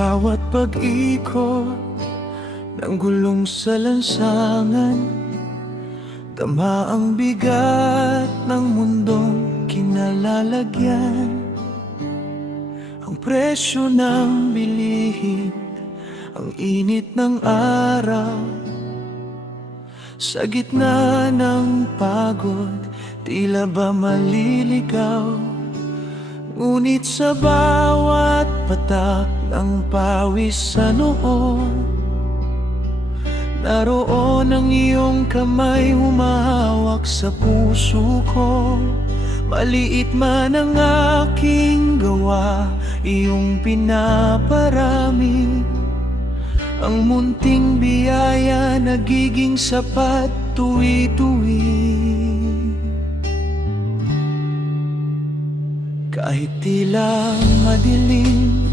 bawat pag-ikot ng gulong sa lansangan, tama ang bigat ng mundong kinalalagyan. Ang presyo ng bilihin, ang init ng araw, sa gitna ng pagod, tila ba maliligaw. Ngunit sa bawat patak ng pawis sa noo, naroon ang iyong kamay humahawak sa puso ko. Maliit man ang aking gawa, iyong pinaparami. Ang munting biyaya nagiging sapat tuwi-tuwi. Kahit tila madilim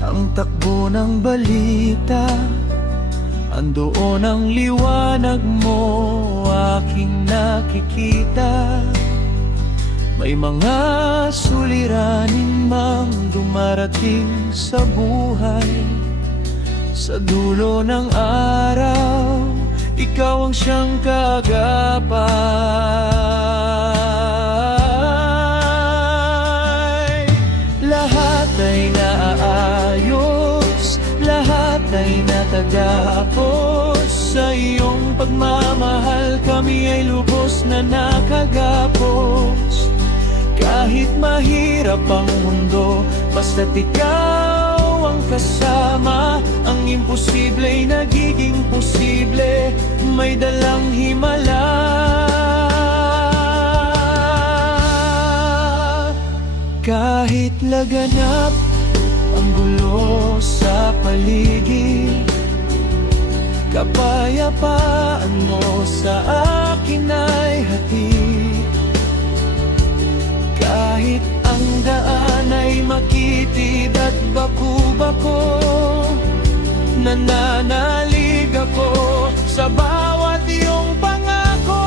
ang takbo ng balita, andoon ang liwanag mo aking nakikita. May mga suliranin mang dumarating sa buhay, sa dulo ng araw, ikaw ang siyang kaagapay. Lahat ay naaayos, lahat ay natatapos. Sa iyong pagmamahal kami ay lubos na nakagapos. Kahit mahirap ang mundo, basta't ikaw ang kasama, ang imposibleng nagiging posible, may dalang himala. Kahit laganap ang gulo sa paligid, kapayapaan mo sa akin ay hatid. Kahit ang daan ay makitid at baku-bako, nananalig ako sa bawat iyong pangako.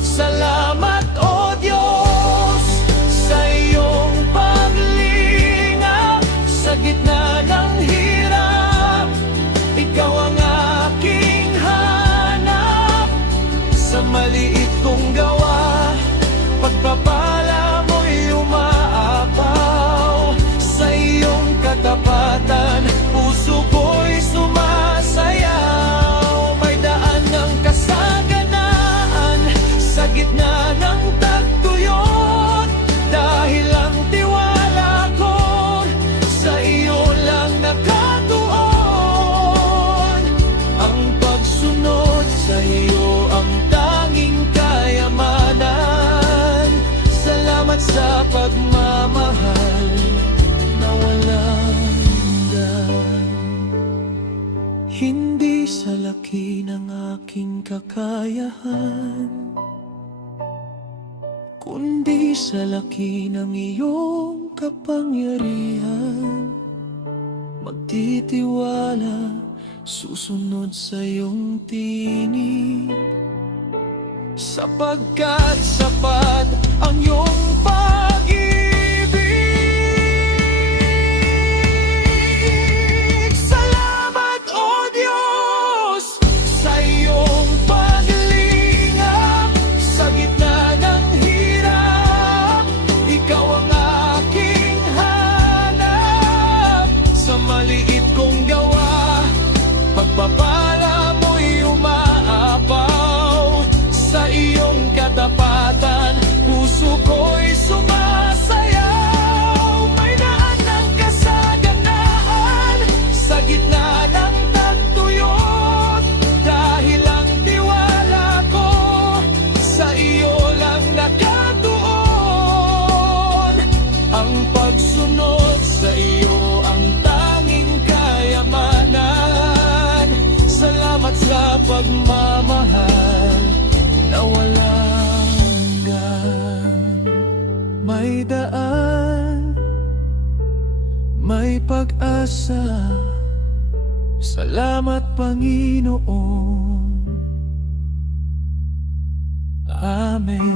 Salamat, O Diyos, sa iyong paglingap. Sa gitna ng hirap, ikaw ang aking hanap. Sa maliit kong gawa, pagpapala mo'y umaapaw. Sa iyong katapatan, puso ko'y sumasayaw. May daan ng kasaganaan sa gitna ng tagtuyot, dahil ang tiwala ko sa iyo lang nakatuon. Ang pagsunod sa iyo ang tanging kayamanan. Salamat sa pagmamahal na walang hanggan. Hindi sa laki ng aking kakayahan, kundi sa laki ng iyong kapangyarihan. Magtitiwala, susunod sa iyong tinig, sapagkat sapat ang iyong pag-ibig. Salamat, O Diyos, sa iyong paglingap. Sa gitna ng hirap, ikaw ang aking hanap. Sa maliit kong gawa, pagpapala mo'y umaapaw. Sa iyong katapatan, puso ko'y sumasayaw. May daan ng kasaganaan sa gitna ng tagtuyot, dahil ang tiwala ko sa iyo lang nakatuon. Ang pagsunod sa iyo ang tanging kayamanan. Salamat sa pagmamahal na walang hanggan. May daan, may pag-asa. Salamat, Panginoon. Amen.